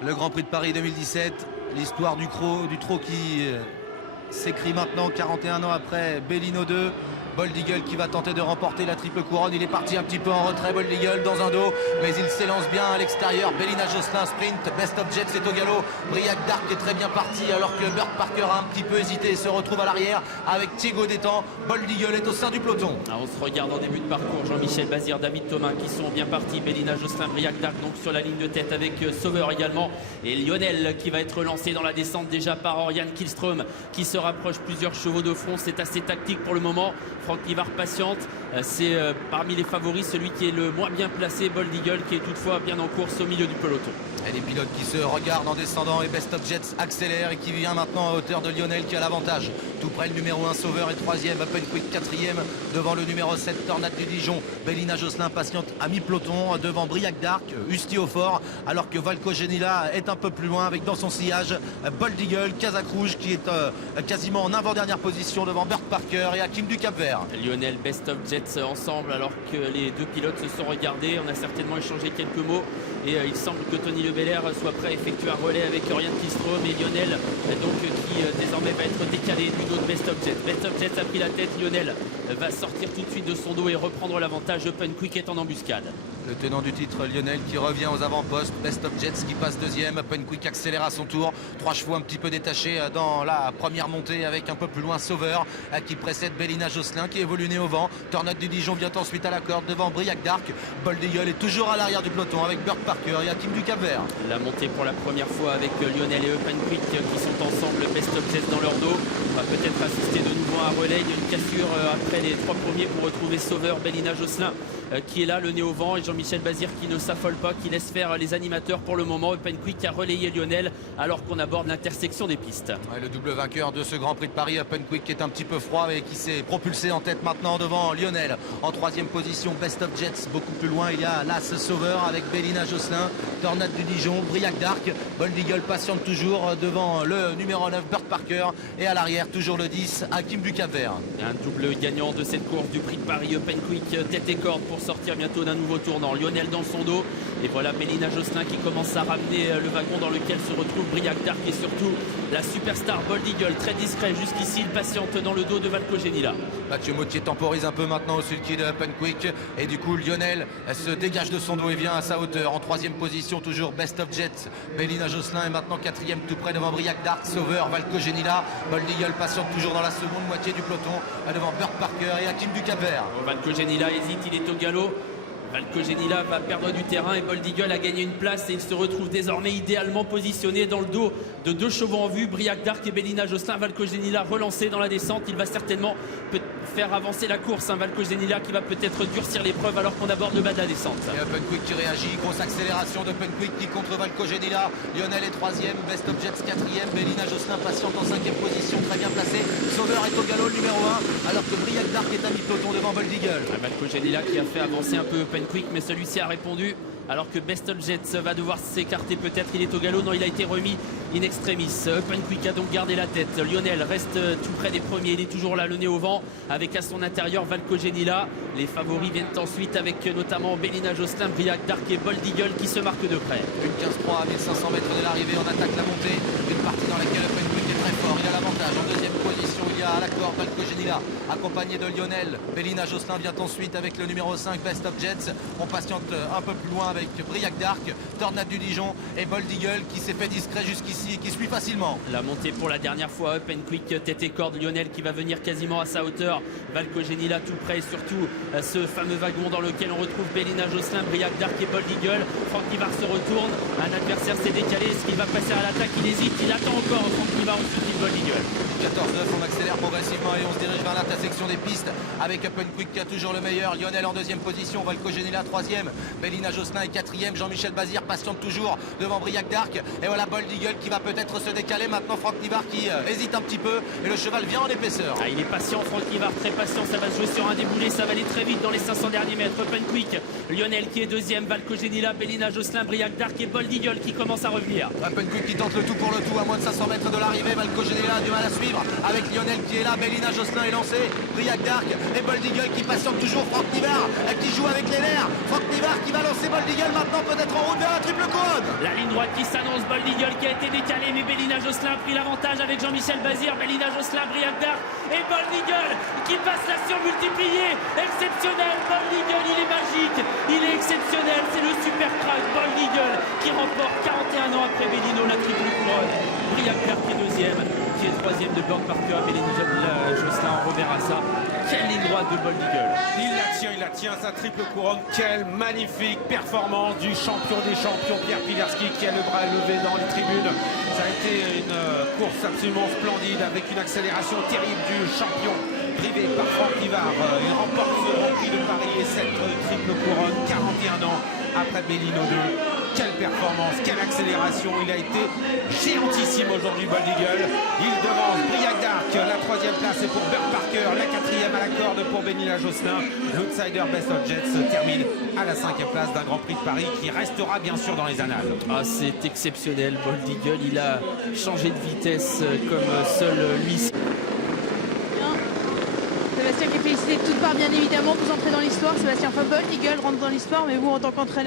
Le Grand Prix de Paris 2017, l'histoire du trot qui s'écrit maintenant 41 ans après Bellino 2. Bold Eagle qui va tenter de remporter la triple couronne. Il est parti un petit peu en retrait, Bold Eagle dans un dos, mais il s'élance bien à l'extérieur. Bellina Josselin sprint, Best of Jets est au galop. Briac Dark est très bien parti alors que Burt Parker a un petit peu hésité et se retrouve à l'arrière avec Thiego Détang. Bold Eagle est au sein du peloton. Alors on se regarde en début de parcours, Jean-Michel Bazir, David Thomas qui sont bien partis. Bellina Josselin, Briac Dark donc sur la ligne de tête avec Sauveur également. Et Lionel qui va être lancé dans la descente déjà par Oriane Kihlström qui se rapproche plusieurs chevaux de front. C'est assez tactique pour le moment. Franck Nivard patiente, c'est parmi les favoris celui qui est le moins bien placé, Bold Eagle, qui est toutefois bien en course au milieu du peloton. Et les pilotes qui se regardent en descendant, et Best of Jets accélère et qui vient maintenant à hauteur de Lionel qui a l'avantage. Tout près le numéro 1 Sauveur est 3e, Open Quick 4e devant le numéro 7 Tornade du Dijon. Bellina Josselin patiente à mi-peloton devant Briac Dark, Usti au fort, alors que Valco Genila est un peu plus loin avec dans son sillage Bold Eagle, Casac Rouge qui est quasiment en avant-dernière position devant Burt Parker et Hakim du Cap-Vert. Lionel, Best of Jets ensemble alors que les deux pilotes se sont regardés. On a certainement échangé quelques mots et il semble que Tony Le Belair soit prêt à effectuer un relais avec Oriane Kihlström et Lionel donc qui désormais va être décalé du dos de Best of Jets. Best of Jets a pris la tête, Lionel va sortir tout de suite de son dos et reprendre l'avantage. Open Quick est en embuscade. Le tenant du titre Lionel qui revient aux avant-postes, Best of Jets qui passe deuxième, Open Quick accélère à son tour, 3 chevaux un petit peu détachés dans la première montée avec un peu plus loin Sauveur qui précède Bellina Josselin qui évolue nez au vent. Tornade du Dijon vient ensuite à la corde devant Briac Dark. Bold Eagle est toujours à l'arrière du peloton avec Burt Parker et Hakim du Cap-Vert. La montée pour la première fois avec Lionel et Open Quick qui sont ensemble, Best of Jets dans leur dos. On va peut-être assister de nouveau à un relais. Il y a une cassure après les 3 premiers pour retrouver Sauveur, Bellina Josselin qui est là, le nez au vent, et Jean-Michel Bazir qui ne s'affole pas, qui laisse faire les animateurs pour le moment. Open Quick a relayé Lionel alors qu'on aborde l'intersection des pistes. Ouais, le double vainqueur de ce Grand Prix de Paris, Open Quick, qui est un petit peu froid et qui s'est propulsé en tête maintenant devant Lionel. En 3e position, Best of Jets. Beaucoup plus loin, il y a l'As Sauveur avec Bellina Josselin, Tornade du Dijon, Briac Dark. Bold Eagle patiente toujours devant le numéro 9, Burt Parker. Et à l'arrière, toujours le 10, Hakim du Cap-Vert. Un double gagnant de cette course du Prix de Paris, Open Quick, tête et corde pour sortir bientôt d'un nouveau tournant. Lionel dans son dos. Et voilà Bellina Josselin qui commence à ramener le wagon dans lequel se retrouve Briac Dark et surtout la superstar Bold Eagle, très discret jusqu'ici, il patiente dans le dos de Valco Genila. Mathieu Mautier temporise un peu maintenant au sulky de Open Quick et du coup Lionel se dégage de son dos et vient à sa hauteur. En 3e position toujours Best of Jets. Bellina Josselin est maintenant 4e tout près devant Briac Dark, Sauveur, Valco Genila. Bold Eagle patiente toujours dans la seconde moitié du peloton devant Burt Parker et Hakim du Cap-Vert. Valco Genila hésite, il est au galop. Valco Genila va perdre du terrain et Bold Eagle a gagné une place et il se retrouve désormais idéalement positionné dans le dos de 2 chevaux en vue, Briac Dark et Bellina Josselin. Valco Genila relancé dans la descente, il va certainement faire avancer la course. Valco Genila qui va peut-être durcir l'épreuve alors qu'on aborde le bas de la descente. Et Open Quick qui réagit, grosse accélération d'Open Quick qui contre Valco Genila. Lionel est 3e, Best of Jets 4e, Bellina Josselin patiente en 5e position, très bien placé. Sauveur est au galop, le numéro 1, alors que Briac Dark est à mi-peloton devant Bold Eagle. Valco Genila qui a fait avancer un peu Open Quick, mais celui-ci a répondu alors que Best of Jets va devoir s'écarter peut-être. Il est au galop, non, il a été remis in extremis. Open Quick a donc gardé la tête. Lionel reste tout près des premiers, il est toujours là, le nez au vent, avec à son intérieur Valco Genila. Les favoris viennent ensuite avec notamment Bellina Josselin, Briac Dark et Bold Eagle qui se marquent de près. Une 15-3 à 1500 mètres de l'arrivée, on attaque la montée. Une partie dans laquelle Open Quick est très fort, il a l'avantage. En 2e position, il y a à la corde Valco Genila, accompagné de Lionel. Bellina Josselin vient ensuite avec le numéro 5, Best of Jets. On patiente un peu plus loin avec Briac Dark, Tornade du Dijon et Bold Eagle qui s'est fait discret jusqu'ici et qui suit facilement. La montée pour la dernière fois, Open Quick, tête et corde, Lionel qui va venir quasiment à sa hauteur, Valco Genila tout près et surtout ce fameux wagon dans lequel on retrouve Bellina Josselin, Briac Dark et Bold Eagle. Franck Nivard se retourne, un adversaire s'est décalé, est-ce qu'il va passer à l'attaque? Il hésite, il attend encore Franck Nivard au dessus de Bold Eagle. 14-9, on accélère progressivement et on se dirige vers l'intersection des pistes avec Open Quick qui a toujours le meilleur. Lionel en 2e position, Valco Genila 3e, Bellina Josselin est 4e, Jean-Michel Bazir patiente toujours devant Briac Dark. Et voilà Bold Eagle qui va peut-être se décaler maintenant. Franck Nivard qui hésite un petit peu et le cheval vient en épaisseur. Ah, il est patient, Franck Nivard, très patient. Ça va se jouer sur un déboulé, ça va aller très vite dans les 500 derniers mètres. Open Quick, Lionel qui est 2e, Valco Genila, Bellina Josselin, Briac Dark et Bold Eagle qui commence à revenir. Open Quick qui tente le tout pour le tout à moins de 500 mètres de l'arrivée. Valco Général a du mal à suivre avec Lionel qui est là, Bellina Josselin est lancé, Briac d'Arc et Bold Eagle qui patiente toujours, Franck Nivard qui joue avec les nerfs, Franck Nivard qui va lancer Bold Eagle maintenant peut-être en route vers la triple couronne. La ligne droite qui s'annonce, Bold Eagle qui a été décalé, mais Bellina Josselin a pris l'avantage avec Jean-Michel Bazir, Bellina Josselin, Briac d'Arc et Bold Eagle qui passe la surmultipliée, exceptionnel, Bold Eagle, il est magique, il est exceptionnel, c'est le super crack Bold Eagle qui remporte 41 ans après Bellino la triple couronne. Briac d'Arc qui est deuxième, qui est troisième de Burke Parker, Bellina Josselin, on reverra ça. Quelle ligne droite de Bold Eagle. Il la tient, sa triple couronne. Quelle magnifique performance du champion des champions, Pierre Pilarski, qui a le bras levé dans les tribunes. Ça a été une course absolument splendide avec une accélération terrible du champion drivé par Franck Nivard. Il remporte ce Grand Prix de Paris et cette triple couronne, 41 ans après Bellino 2. Quelle performance, quelle accélération. Il a été géantissime aujourd'hui, Bold Eagle. Il devance Briac d'Arc. La troisième place est pour Burke Parker. La quatrième à la corde pour Bellina Josselin. L'outsider Best of Jets termine à la cinquième place d'un Grand Prix de Paris qui restera bien sûr dans les annales. Ah, c'est exceptionnel, Bold Eagle. Il a changé de vitesse comme seul lui. Sébastien qui est félicité de toutes parts, bien évidemment. Vous entrez dans l'histoire. Sébastien Bold Eagle rentre dans l'histoire, mais vous, en tant qu'entraîneur,